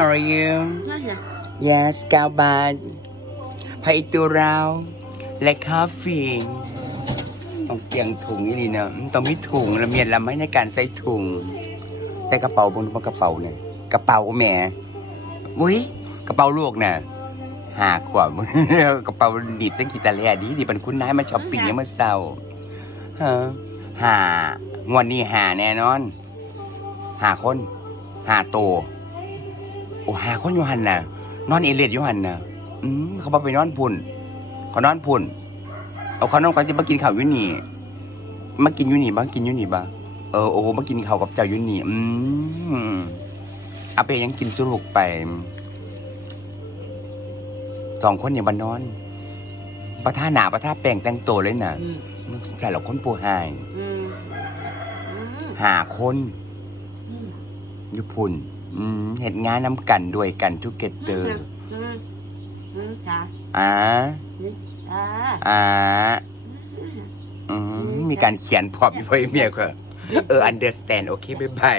how are you yes 9 บาทไผ่ตัวเราและคาเฟ่ต้องเตรียมถุงนี่นะต้องมีถุงละเมียดละไม้ในการใส่ถุงใส่กระเป๋าบนกระเป๋าเนี่ยกระเป๋าแม่อุ้ยกระเป๋าลูกน่ะ5 ขวบ กระเป๋าดีบเส้นกีตาร์เลยดีเป็นคุณนายมาช้อปปิ้งยังเมื่อเช้าฮะงวดนี้แน่นอนคนโตโอ้คนอยู่หันน่ะนอนเอเลียดอยู่หันน่ะเขาบอกไปนอนพุ่นเขานอนพุ่นเอาเขานอนก่อนสิมากินข้าวอยู่นี่มากินอยู่นี่บ้างกินอยู่นี่บ้างโอ้มากินข้าวกับเจ้าอยู่นี่เอาไปยังกินสุรุกไป2 คนเนี่ยบ้านนอนประท่าหนาประท่าแปลงแต่งตัวเลยน่ะใส่หลอกคนปูหายคนอยู่พุ่นเห็นงานน้ำกันด้วยกันทุกเกตเตอร์มีการเขียนพร้อมอยู่พ่อเมียก็understand โอเคบ๊ายบาย